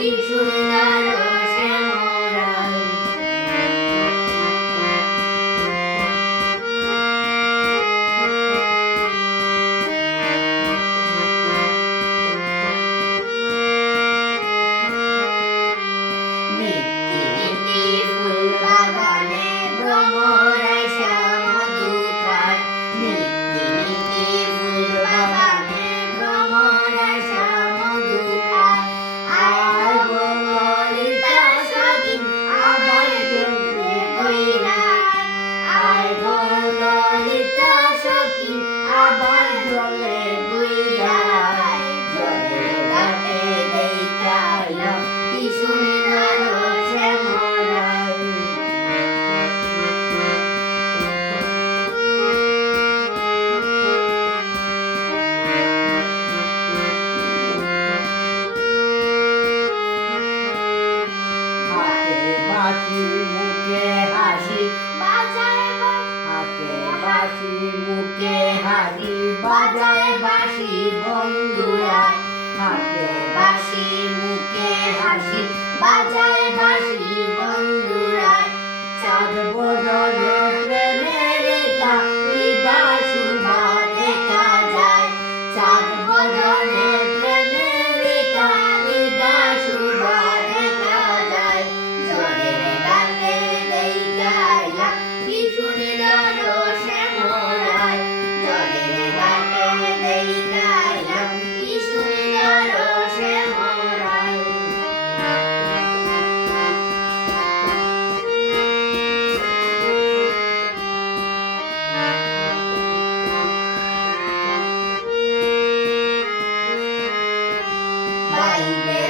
কি সুন্দর শ্যামরাই নিত্যি নিত্যি ফুল বাগানে ভ্রমরাই শ্যামধু খায় নিত্যি নিত্যি ফুল বাগানে ভ্রমরাই শ্যামধু খায় আর গো ললিতা সখী আবার ডুবরে কইরায় আর গো ললিতা সখী আবার জলে কইরায় জলের ঘাটে দেখাইলাম কি সুন্দর শ্যামরাই হাতে বাঁশি মুখে হাসি বাজায় হাতে বাঁশি মুখে হাসি বাজায় বাঁশি বন্ধুরা হাতে বাঁশি মুখে হাসি বাজায় বাঁশি বন্ধুরা চাঁদ বদলে প্রেমের রেখা বিভা শুভা দেখা যায় চাঁদ বদলে প্রেমের রেখা বিভা শুভা দেখা যায় জলের ঘাটে দেখাইলাম কি সুন্দর শ্যামরাই জলের ঘাটে দেখাইলাম কি সুন্দর শ্যামরাই বাইরে